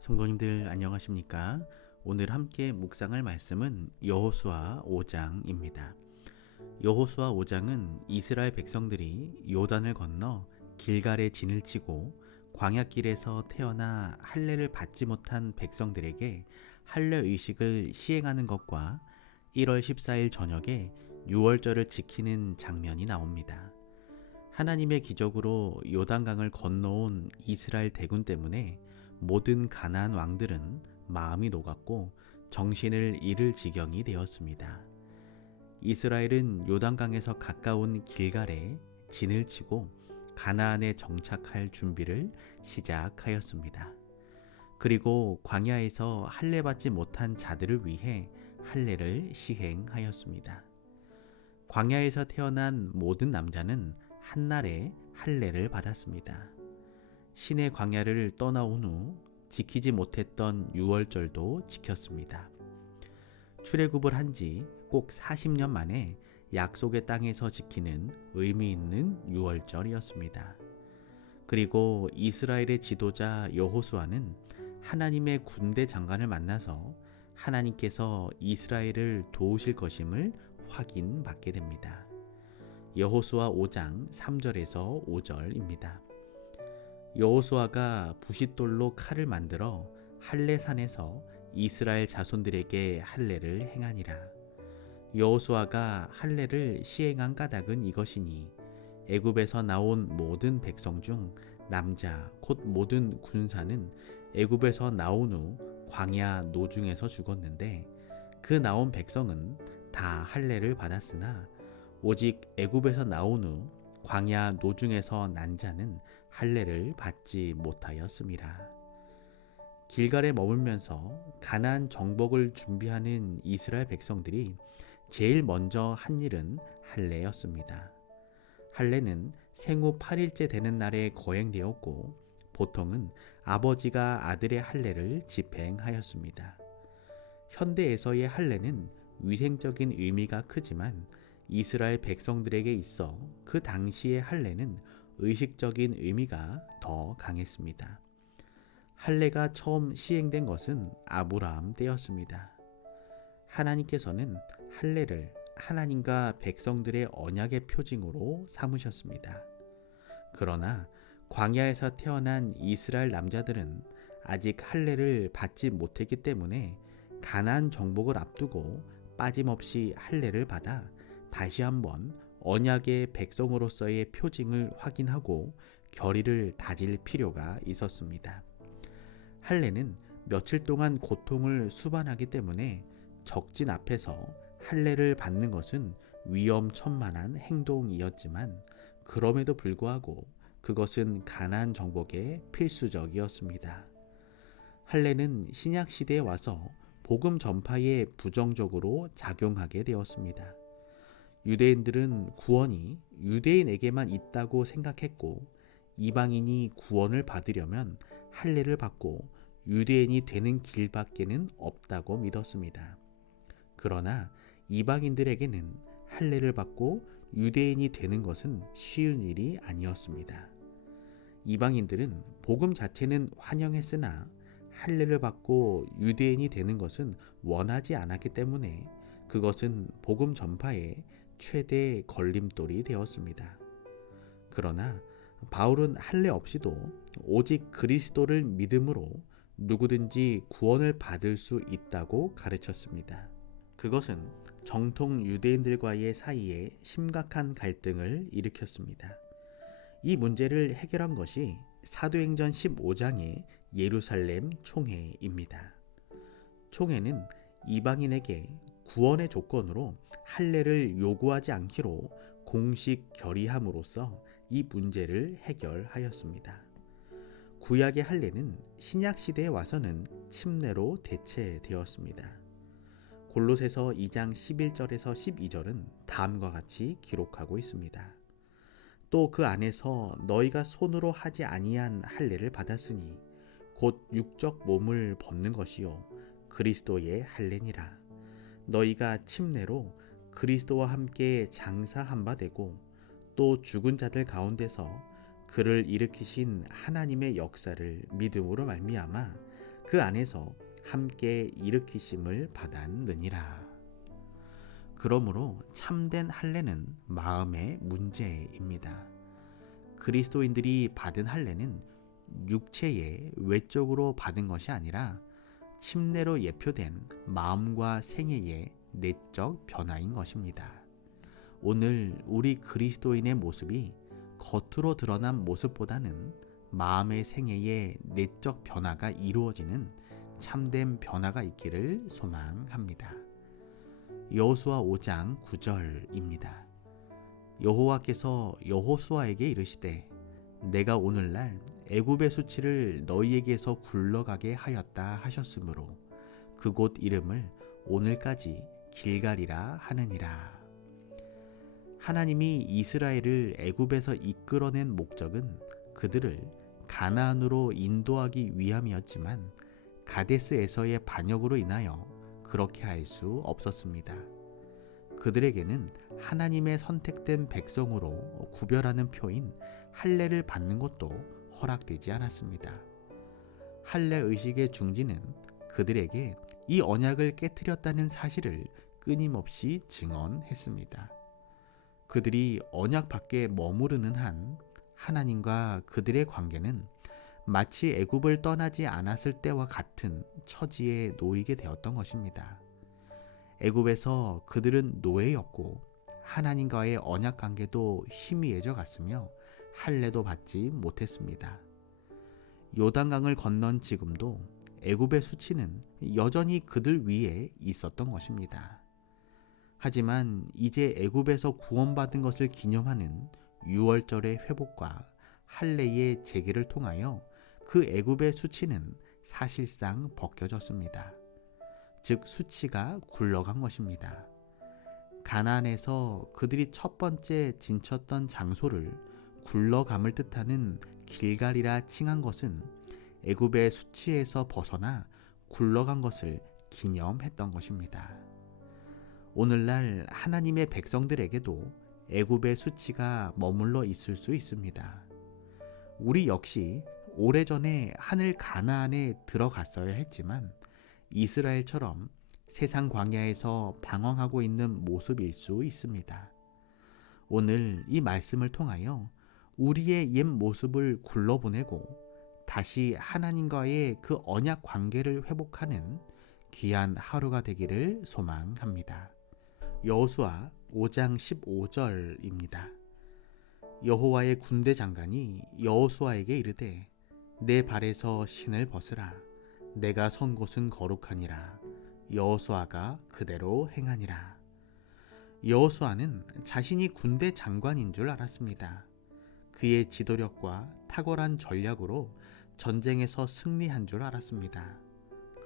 성도님들 안녕하십니까? 오늘 함께 묵상할 말씀은 여호수아 5장입니다. 여호수아 5장은 이스라엘 백성들이 요단을 건너 길갈에 진을 치고 광야길에서 태어나 할례를 받지 못한 백성들에게 할례 의식을 시행하는 것과 1월 14일 저녁에 유월절을 지키는 장면이 나옵니다. 하나님의 기적으로 요단강을 건너온 이스라엘 대군 때문에 모든 가나안 왕들은 마음이 녹았고 정신을 잃을 지경이 되었습니다. 이스라엘은 요단강에서 가까운 길갈에 진을 치고 가나안에 정착할 준비를 시작하였습니다. 그리고 광야에서 할례 받지 못한 자들을 위해 할례를 시행하였습니다. 광야에서 태어난 모든 남자는 한날에 할례를 받았습니다. 신의 광야를 떠나온 후 지키지 못했던 유월절도 지켰습니다. 출애굽을 한 지 꼭 40년 만에 약속의 땅에서 지키는 의미 있는 유월절이었습니다. 그리고 이스라엘의 지도자 여호수아는 하나님의 군대 장관을 만나서 하나님께서 이스라엘을 도우실 것임을 확인받게 됩니다. 여호수아 5장 3절에서 5절입니다. 여호수아가 부싯돌로 칼을 만들어 할례산에서 이스라엘 자손들에게 할례를 행하니라. 여호수아가 할례를 시행한 까닭은 이것이니 애굽에서 나온 모든 백성 중 남자 곧 모든 군사는 애굽에서 나온 후 광야 노중에서 죽었는데 그 나온 백성은 다 할례를 받았으나 오직 애굽에서 나온 후 광야 노중에서 난 자는 할례를 받지 못하였음이라. 길갈에 머물면서 가나안 정복을 준비하는 이스라엘 백성들이 제일 먼저 한 일은 할례였습니다. 할례는 생후 8일째 되는 날에 거행되었고 보통은 아버지가 아들의 할례를 집행하였습니다. 현대에서의 할례는 위생적인 의미가 크지만 이스라엘 백성들에게 있어 그 당시의 할례는 의식적인 의미가 더 강했습니다. 할례가 처음 시행된 것은 아브라함 때였습니다. 하나님께서는 할례를 하나님과 백성들의 언약의 표징으로 삼으셨습니다. 그러나 광야에서 태어난 이스라엘 남자들은 아직 할례를 받지 못했기 때문에 가나안 정복을 앞두고 빠짐없이 할례를 받아 다시 한번 언약의 백성으로서의 표징을 확인하고 결의를 다질 필요가 있었습니다. 할례는 며칠 동안 고통을 수반하기 때문에 적진 앞에서 할례를 받는 것은 위험천만한 행동이었지만 그럼에도 불구하고 그것은 가나안 정복에 필수적이었습니다. 할례는 신약 시대에 와서 복음 전파에 부정적으로 작용하게 되었습니다. 유대인들은 구원이 유대인에게만 있다고 생각했고 이방인이 구원을 받으려면 할례를 받고 유대인이 되는 길밖에는 없다고 믿었습니다. 그러나 이방인들에게는 할례를 받고 유대인이 되는 것은 쉬운 일이 아니었습니다. 이방인들은 복음 자체는 환영했으나 할례를 받고 유대인이 되는 것은 원하지 않았기 때문에 그것은 복음 전파의 최대 걸림돌이 되었습니다. 그러나 바울은 할례 없이도 오직 그리스도를 믿음으로 누구든지 구원을 받을 수 있다고 가르쳤습니다. 그것은 정통 유대인들과의 사이에 심각한 갈등을 일으켰습니다. 이 문제를 해결한 것이 사도행전 15장의 예루살렘 총회입니다. 총회는 이방인에게 구원의 조건으로 할례를 요구하지 않기로 공식 결의함으로써 이 문제를 해결하였습니다. 구약의 할례는 신약 시대에 와서는 침례로 대체되었습니다. 골로새서 2장 11절에서 12절은 다음과 같이 기록하고 있습니다. 또 그 안에서 너희가 손으로 하지 아니한 할례를 받았으니 곧 육적 몸을 벗는 것이요 그리스도의 할례니라. 너희가 침례로 그리스도와 함께 장사한 바 되고 또 죽은 자들 가운데서 그를 일으키신 하나님의 역사를 믿음으로 말미암아 그 안에서 함께 일으키심을 받았느니라. 그러므로 참된 할례는 마음의 문제입니다. 그리스도인들이 받은 할례는 육체의 외적으로 받은 것이 아니라 침례로 예표된 마음과 생애의 내적 변화인 것입니다. 오늘 우리 그리스도인의 모습이 겉으로 드러난 모습보다는 마음의 생애의 내적 변화가 이루어지는 참된 변화가 있기를 소망합니다. 여호수아 5장 9절입니다. 여호와께서 여호수아에게 이르시되 내가 오늘날 애굽의 수치를 너희에게서 굴러가게 하였다 하셨으므로 그곳 이름을 오늘까지 길갈이라 하느니라. 하나님이 이스라엘을 애굽에서 이끌어낸 목적은 그들을 가나안으로 인도하기 위함이었지만 가데스에서의 반역으로 인하여 그렇게 할 수 없었습니다. 그들에게는 하나님의 선택된 백성으로 구별하는 표인 할례를 받는 것도 허락되지 않았습니다. 할례 의식의 중지는 그들에게 이 언약을 깨뜨렸다는 사실을 끊임없이 증언했습니다. 그들이 언약 밖에 머무르는 한 하나님과 그들의 관계는 마치 애굽을 떠나지 않았을 때와 같은 처지에 놓이게 되었던 것입니다. 애굽에서 그들은 노예였고 하나님과의 언약 관계도 희미해져 갔으며 할례도 받지 못했습니다. 요단강을 건넌 지금도 애굽의 수치는 여전히 그들 위에 있었던 것입니다. 하지만 이제 애굽에서 구원받은 것을 기념하는 유월절의 회복과 할례의 재개를 통하여 그 애굽의 수치는 사실상 벗겨졌습니다. 즉 수치가 굴러간 것입니다. 가나안에서 그들이 첫 번째 진쳤던 장소를 굴러감을 뜻하는 길갈이라 칭한 것은 애굽의 수치에서 벗어나 굴러간 것을 기념했던 것입니다. 오늘날 하나님의 백성들에게도 애굽의 수치가 머물러 있을 수 있습니다. 우리 역시 오래전에 하늘 가나안에 들어갔어야 했지만 이스라엘처럼 세상 광야에서 방황하고 있는 모습일 수 있습니다. 오늘 이 말씀을 통하여 우리의 옛 모습을 굴러보내고 다시 하나님과의 그 언약 관계를 회복하는 귀한 하루가 되기를 소망합니다. 여호수아 5장 15절입니다. 여호와의 군대 장관이 여호수아에게 이르되 내 발에서 신을 벗으라. 내가 선 곳은 거룩하니라. 여호수아가 그대로 행하니라. 여호수아는 자신이 군대 장관인 줄 알았습니다. 그의 지도력과 탁월한 전략으로 전쟁에서 승리한 줄 알았습니다.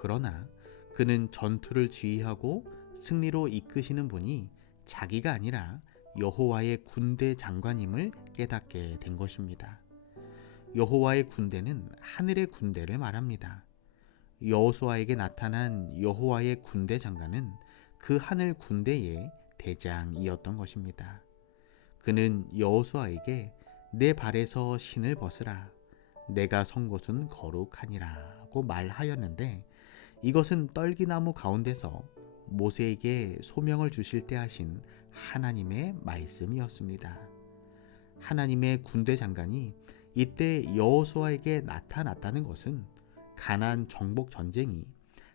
그러나 그는 전투를 지휘하고 승리로 이끄시는 분이 자기가 아니라 여호와의 군대 장관임을 깨닫게 된 것입니다. 여호와의 군대는 하늘의 군대를 말합니다. 여호수아에게 나타난 여호와의 군대 장관은 그 하늘 군대의 대장이었던 것입니다. 그는 여호수아에게 내 발에서 신을 벗으라. 내가 선 곳은 거룩하니라고 말하였는데 이것은 떨기나무 가운데서 모세에게 소명을 주실 때 하신 하나님의 말씀이었습니다. 하나님의 군대 장관이 이때 여호수아에게 나타났다는 것은 가나안 정복 전쟁이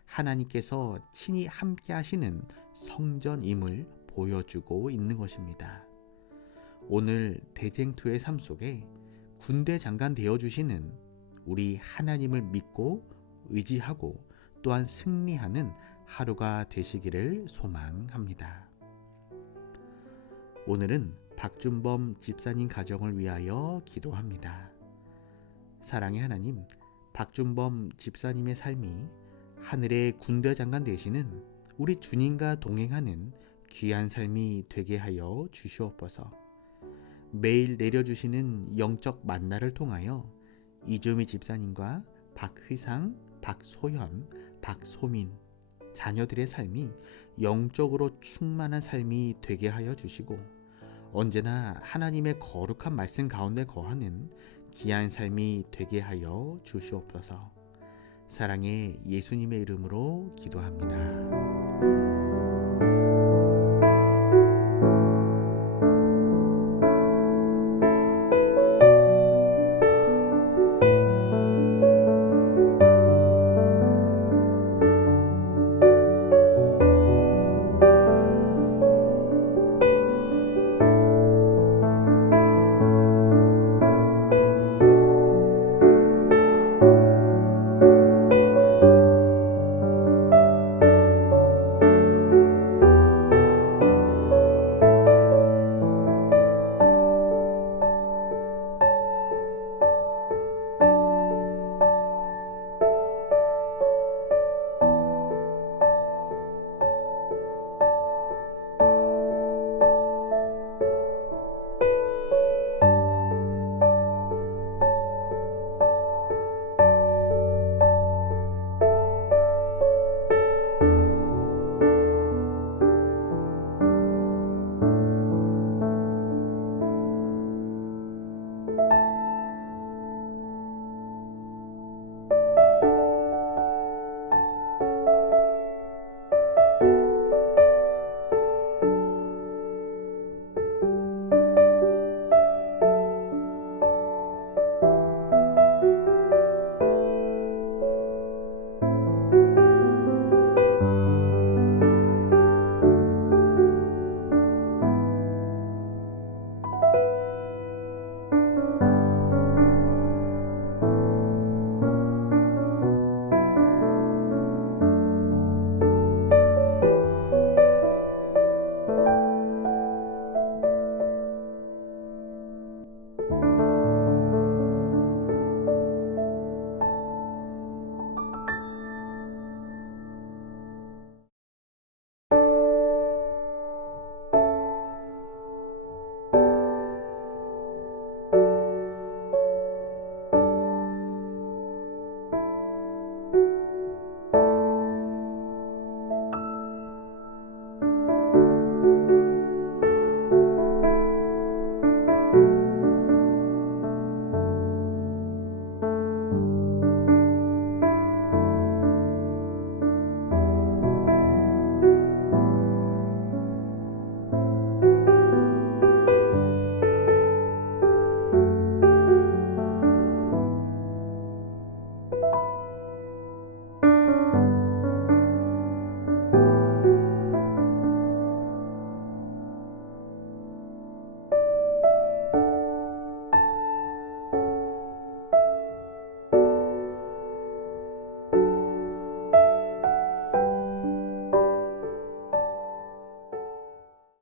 하나님께서 친히 함께 하시는 성전임을 보여주고 있는 것입니다. 오늘 대쟁투의 삶 속에 군대 장관 되어주시는 우리 하나님을 믿고 의지하고 또한 승리하는 하루가 되시기를 소망합니다. 오늘은 박준범 집사님 가정을 위하여 기도합니다. 사랑의 하나님, 박준범 집사님의 삶이 하늘의 군대 장관 되시는 우리 주님과 동행하는 귀한 삶이 되게 하여 주시옵소서. 매일 내려주시는 영적 만나를 통하여 이주미 집사님과 박휘상, 박소현, 박소민 자녀들의 삶이 영적으로 충만한 삶이 되게 하여 주시고 언제나 하나님의 거룩한 말씀 가운데 거하는 귀한 삶이 되게 하여 주시옵소서. 사랑의 예수님의 이름으로 기도합니다.